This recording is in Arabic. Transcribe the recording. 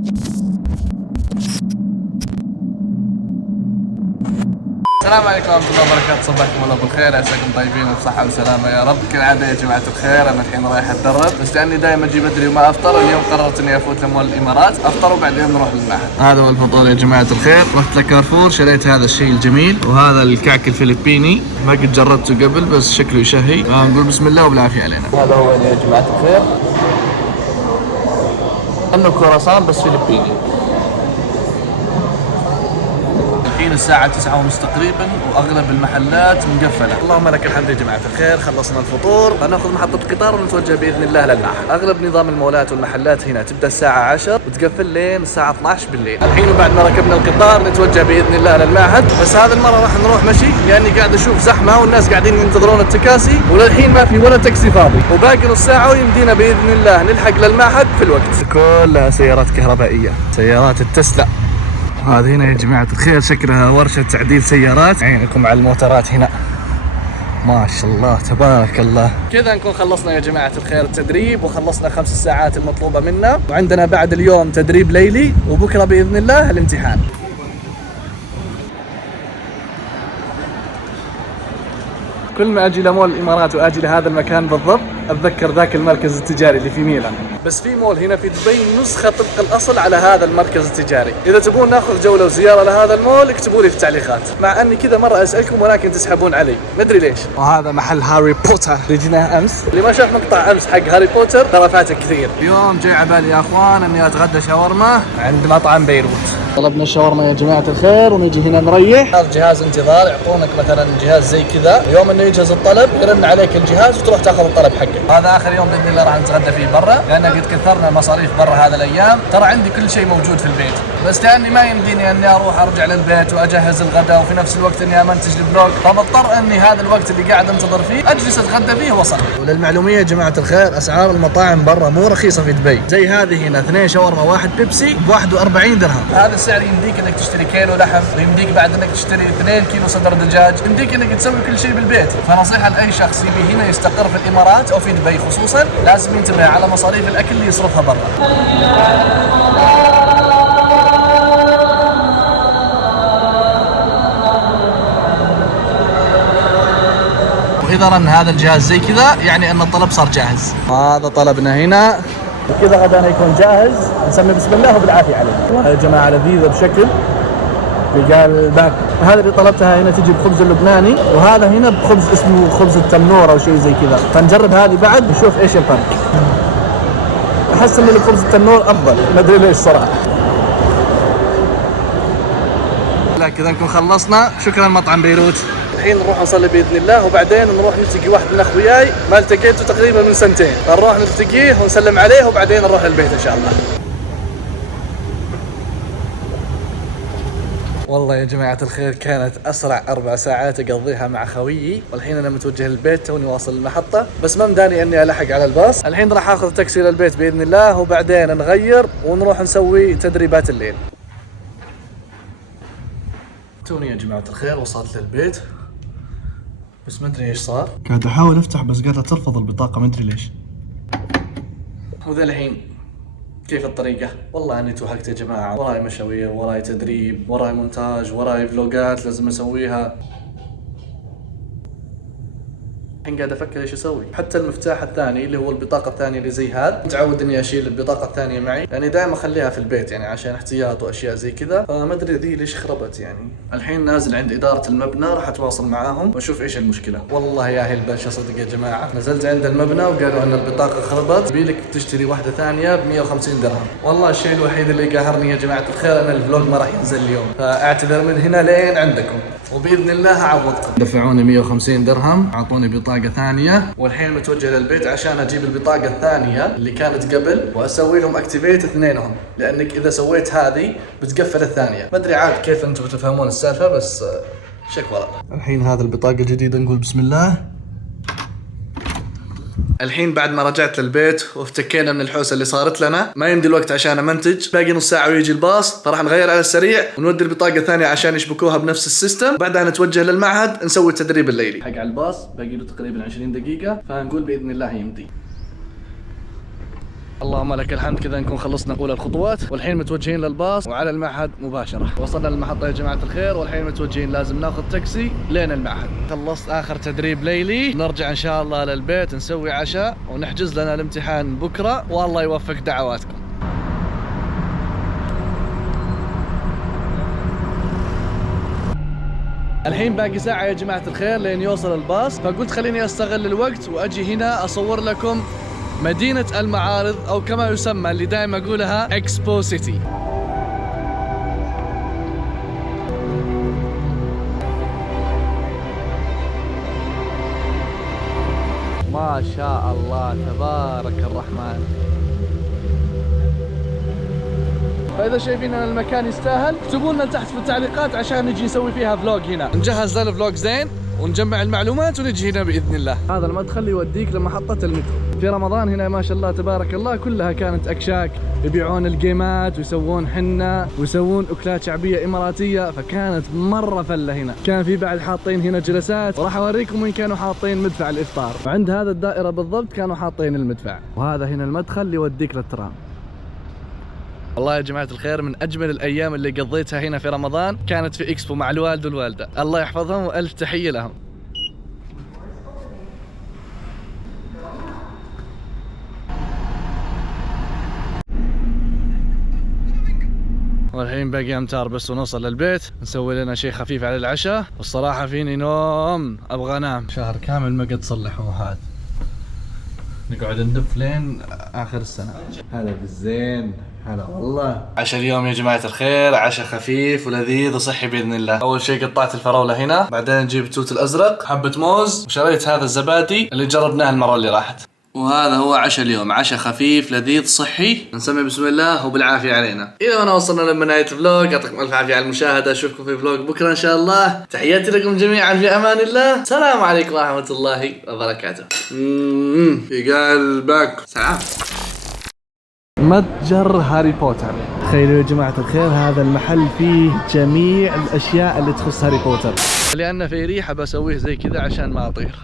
السلام عليكم ورحمة الله وبركاته، صباحكم الله بالخير، عساكم طيبين وبصحة وسلامة يا رب. كالعادة يا جماعة الخير، أنا الحين رايح أتدرب، بس لأني دائما أجي بدري وما أفطر، اليوم قررت إني أفوت لمول الإمارات أفطر وبعدين نروح للمعهد. هذا هو الفطور يا جماعة الخير. رحت لكارفور شريت هذا الشيء الجميل وهذا الكعك الفلبيني، ما قد جربته قبل بس شكله يشهي. نقول بسم الله وبالعافية علينا. هذا هو يا جماعة الخير، إنه كرواسون بس فلبيني. الحين الساعة 9:30 تقريبا وأغلب المحلات مقفلة. اللهم لك الحمد يا جماعة الخير، خلصنا الفطور، ناخذ محطة قطار ونتوجه بإذن الله للمعهد. أغلب نظام المولات والمحلات هنا تبدأ الساعة 10 وتقفل لين الساعة 12 بالليل. الحين بعد ما ركبنا القطار نتوجه بإذن الله للمعهد، بس هذه المرة راح نروح مشي لأني قاعد أشوف زحمة والناس قاعدين ينتظرون التكاسي، وللحين ما في ولا تاكسي فاضي، وباقي نص ساعة ويمدينا بإذن الله نلحق للمعهد في الوقت. كلها سيارات كهربائية، سيارات التسلا. هذه هنا يا جماعة الخير شكلها ورشة تعديل سيارات، عينكم على الموتورات هنا ما شاء الله تبارك الله. كذا نكون خلصنا يا جماعة الخير التدريب وخلصنا 5 ساعات المطلوبة منا، وعندنا بعد اليوم تدريب ليلي وبكرة بإذن الله الامتحان. كل ما اجي لمول الامارات واجي لهذا المكان بالضبط اتذكر ذاك المركز التجاري اللي في ميلان، بس في مول هنا في دبي نسخة طبق الاصل على هذا المركز التجاري. اذا تبون ناخذ جولة وزيارة لهذا المول اكتبوا لي في التعليقات، مع اني كذا مرة اسألكم ولكن تسحبون علي مدري ليش. وهذا محل هاري بوتر اللي جيناه امس، اللي ما شاف مقطع امس حق هاري بوتر ترى فاته كثير. اليوم جاي عبالي يا اخوان اني اتغدى شاورما عند مطعم بيروت. طلبنا الشاورما يا جماعة الخير ونيجي هنا نريح. هذا جهاز انتظار، يعطونك مثلا جهاز زي كذا، يوم انه يجهز الطلب يرن عليك الجهاز وتروح تاخذ الطلب حقك. هذا اخر يوم باذن الله راح نتغدى فيه برا، لان قد كثرنا مصاريف برا هذا الايام. ترى عندي كل شيء موجود في البيت، بس لاني ما يمديني اني اروح ارجع للبيت واجهز الغداء وفي نفس الوقت اني امنتج الفلوج، فبضطر اني هذا الوقت اللي قاعد انتظر فيه اجلس اتغدى فيه واصل. وللمعلوميه يا جماعه الخير، اسعار المطاعم برا مو رخيصه في دبي. زي هذه هنا 2 شاورما 1 بيبسي ب 41 درهم. هذا السعر يمديك انك تشتري كيلو لحم، ويمديك بعد انك تشتري 2 كيلو صدر دجاج، يمديك انك تسوي كل شيء بالبيت. فنصيحه لاي شخص يبي هنا يستقر في الامارات او في دبي خصوصا، لازم ينتبه على مصاريف الاكل اللي يصرفها برا. واذا رن هذا الجهاز زي كذا يعني ان الطلب صار جاهز. هذا طلبنا هنا وكذا غدانا يكون جاهز، نسمي بسم الله وبالعافيه عليك. والله يا جماعه لذيذه بشكل. قال باك هذا اللي طلبتها هنا تجي بخبز اللبناني، وهذا هنا بخبز اسمه خبز التنور او شيء زي كذا، فنجرب هذه بعد نشوف ايش الفرق. احس ان الخبز التنور افضل، ما ادري ليش صراحه. لا كذا نكون خلصنا، شكرا مطعم بيروت. الحين نروح نصلي باذن الله وبعدين نروح نلتقي واحد من اخوياي ما التقيته تقريبا من 2 سنين، فنروح نلتقيه ونسلم عليه وبعدين نروح البيت ان شاء الله. والله يا جماعة الخير كانت أسرع 4 ساعات أقضيها مع خويي، والحين أنا متوجه للبيت توني واصل المحطة، بس ما مداني إني ألحق على الباص. الحين راح آخذ تاكسي للبيت بإذن الله وبعدين نغير ونروح نسوي تدريبات الليل. توني يا جماعة الخير وصلت للبيت، بس ما أدري إيش صار. قاعد أحاول أفتح بس قاعدة ترفض البطاقة ما أدري ليش. وذا الحين كيف الطريقة؟ والله اني توهقت يا جماعة، وراي مشاوير، وراي تدريب، وراي مونتاج، وراي فلوجات لازم اسويها. الحين قاعد افكر ايش اسوي. حتى المفتاح الثاني اللي هو البطاقة الثانية اللي زي هذا متعود اني اشيل البطاقة الثانية معي، يعني دائما اخليها في البيت يعني عشان احتياط واشياء زي كذا، فما ادري ذي ليش خربت يعني. الحين نازل عند إدارة المبنى راح اتواصل معاهم واشوف ايش المشكلة. والله يا اهل البلشة صدق يا جماعة، نزلت عند المبنى وقالوا ان البطاقة خربت، بيلك تشتري واحدة ثانية ب 150 درهم. والله الشيء الوحيد اللي قاهرني يا جماعة الخير ان الفلوج ما راح ينزل اليوم، فاعتذر من هنا لين عندكم وباذن الله اعوضكم. دفعوني 150 درهم، اعطوني بطاقة ثانية، والحين متوجه للبيت عشان اجيب البطاقة الثانية اللي كانت قبل واسوي لهم اكتيفيت اثنينهم، لانك اذا سويت هذه بتقفل الثانية. ما ادري عاد كيف انتم بتفهمون السالفة، بس شكرا. الحين هذا البطاقة الجديدة نقول بسم الله. الحين بعد ما رجعت للبيت وافتكينا من الحوسه اللي صارت لنا، ما يمدي الوقت عشان امنتج، باقي نص ساعه ويجي الباص، فراح نغير على السريع ونودي البطاقه الثانيه عشان يشبكوها بنفس السيستم، بعدها نتوجه للمعهد نسوي التدريب الليلي. حق على الباص باقي له تقريبا 20 دقيقه، فنقول باذن الله يمدي. اللهم لك الحمد، كذا نكون خلصنا اولى الخطوات، والحين متوجهين للباص وعلى المعهد مباشره. وصلنا للمحطه يا جماعه الخير، والحين متوجهين لازم ناخذ تاكسي لين المعهد. خلصت اخر تدريب ليلي، نرجع ان شاء الله للبيت نسوي عشاء ونحجز لنا الامتحان بكره، والله يوفق دعواتكم. الحين باقي ساعة يا جماعة الخير لين يوصل الباص، فقلت خليني استغل الوقت واجي هنا اصور لكم مدينة المعارض، او كما يسمى اللي دائما اقولها اكسبو سيتي. ما شاء الله تبارك الرحمن. فإذا شايفين أن المكان يستاهل اكتبوا لنا تحت في التعليقات عشان نجي نسوي فيها فلوج هنا، نجهز للفلوج زين ونجمع المعلومات ونجي هنا بإذن الله. هذا المدخل يوديك لمحطة المترو. في رمضان هنا ما شاء الله تبارك الله كلها كانت أكشاك، يبيعون الجيمات ويسوون حنة ويسوون أكلات شعبية إماراتية، فكانت مرة فلة هنا. كان في بعد حاطين هنا جلسات، وراح أوريكم وين كانوا حاطين مدفع الإفطار، وعند هذا الدائرة بالضبط كانوا حاطين المدفع. وهذا هنا المدخل اللي يوديك للترام. والله يا جماعة الخير من أجمل الأيام اللي قضيتها هنا في رمضان كانت في إكسبو مع الوالد والوالدة، الله يحفظهم وألف تحية لهم. والحين باقي أمتار بس ونوصل للبيت، نسوي لنا شيء خفيف على العشاء، والصراحة فيني نوم، أبغى أنام. شهر كامل ما قد صلحوه، نقعد ندف لين آخر السنة. هلا بالزين، هلا والله. عشاء اليوم يا جماعة الخير عشاء خفيف ولذيذ وصحي بإذن الله. أول شيء قطعت الفراولة هنا، بعدين جيب التوت الأزرق، حبة موز، وشريت هذا الزبادي اللي جربناه المرة اللي راحت. وهذا هو عشاء اليوم، عشاء خفيف لذيذ صحي، نسمي بسم الله وبالعافية علينا. إلى هنا وصلنا لنهاية الفلوج، يعطيكم ألف عافية على المشاهدة، أشوفكم في فلوج بكرة إن شاء الله. تحياتي لكم جميعا في أمان الله، السلام عليكم ورحمة الله وبركاته. في قلبك سلام. متجر هاري بوتر. تخيلوا يا جماعة الخير هذا المحل فيه جميع الأشياء اللي تخص هاري بوتر، لأن في ريحة بسويه زي كذا عشان ما أطير.